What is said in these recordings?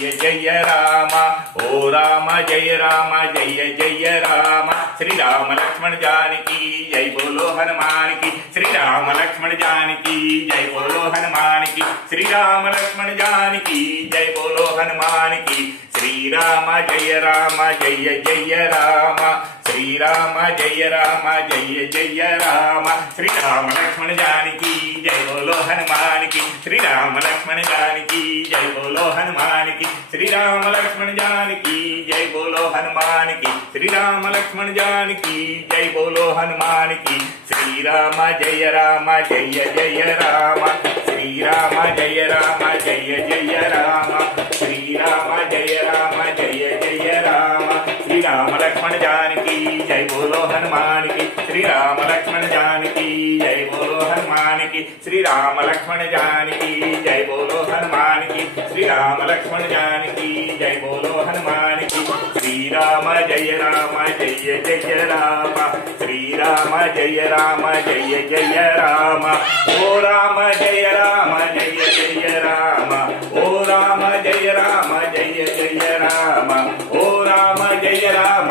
जय जय राम। ओ राम जय जय राम। श्री राम लक्ष्मण जानकी जय बोलो हनुमान की। श्री राम लक्ष्मण जानकी जय बोलो हनुमान की। श्री राम लक्ष्मण जानकी जय बोलो हनुमान की। श्री राम जय जय राम। श्री राम जय जय राम। श्री राम लक्ष्मण जानकी जय बोलो हनुमान की। श्री राम लक्ष्मण जानकी जय बोलो हनुमान की। श्री राम लक्ष्मण जानकी जय बोलो हनुमान की। श्री राम लक्ष्मण जानकी जय बोलो हनुमान की। श्री राम जय जय राम। श्री राम जय जय राम। श्री राम जय जय राम। श्री राम लक्ष्मण जानकी जय बोलो हनुमान की। श्री राम लक्ष्मण जानकी जय बोलो हनुमान की। श्री राम लक्ष्मण जानकी जय बोलो हनुमान की। श्री राम लक्ष्मण जानकी जय बोलो हनुमान की। श्री राम जय जय राम। श्री राम जय जय राम। ओ राम जय जय राम। ओ राम जय जय राम। ओ राम जय जय राम।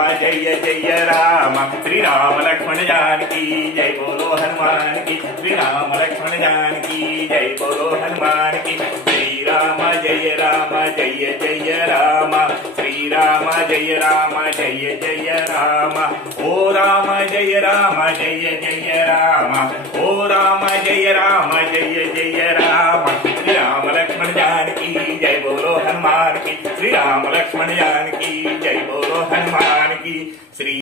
श्री राम लक्ष्मण जानकी जय बोलो हनुमान की। श्री राम लक्ष्मण जानकी जय बोलो हनुमान की। श्री राम जय जय राम। श्री राम जय जय राम। ओ राम जय जय राम। ओ राम जय जय राम। श्री राम लक्ष्मण जानकी जय बोलो हनुमान की। श्री राम लक्ष्मण जानकी जय बोलो हनुमान की। श्री